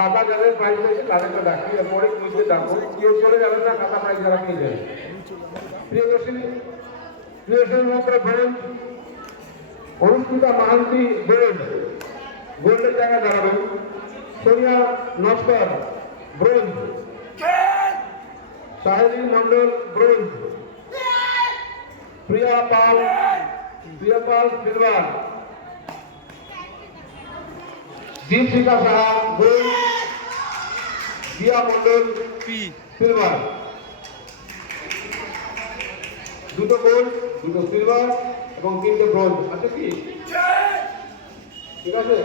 খাতা যাদের প্রাইজ পেয়েছে তাদেরকে ডাকি, এরপরে কুইজে ডাকবো। কেউ চলে যাবেন না, খাতা প্রাইজ যারা পেয়ে যাবে। প্রিয়দর্শিনী মাত্র ব্রোঞ্জ, অনুষ্ঠিতা মাহান্তি গোল্ড, গোল্ডের জায়গায় দাঁড়াবেন। সোনিয়া নস্কর ব্রোঞ্জ, সাহেলী মন্ডল ব্রোঞ্জ, Priya Pal silver, Dipshikha Saha gold, Diya Mondal silver. দুটো গোল্ড, দুটো সিলভার এবং 3টে ব্রোঞ্জ আছে কি? ঠিক আছে,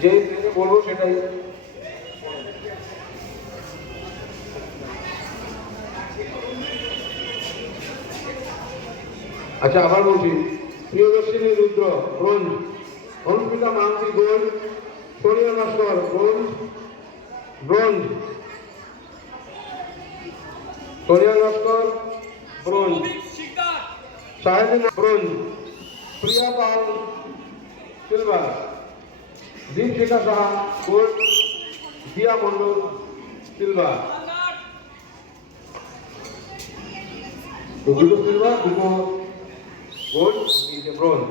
যে বলবো সেটাই। আচ্ছা, আবার বলছি, Priyadarshini Rudra bronze, Anushthita Mahanti gold, Sonia Naskar bronze, Sonia Naskar bronze, Sahedi bronze, Priya Pal silver, Dipshikha Saha gold, Diya Mondal silver. দুটো সিলভার, দুটো গোল্ড, ব্রোঞ্জ।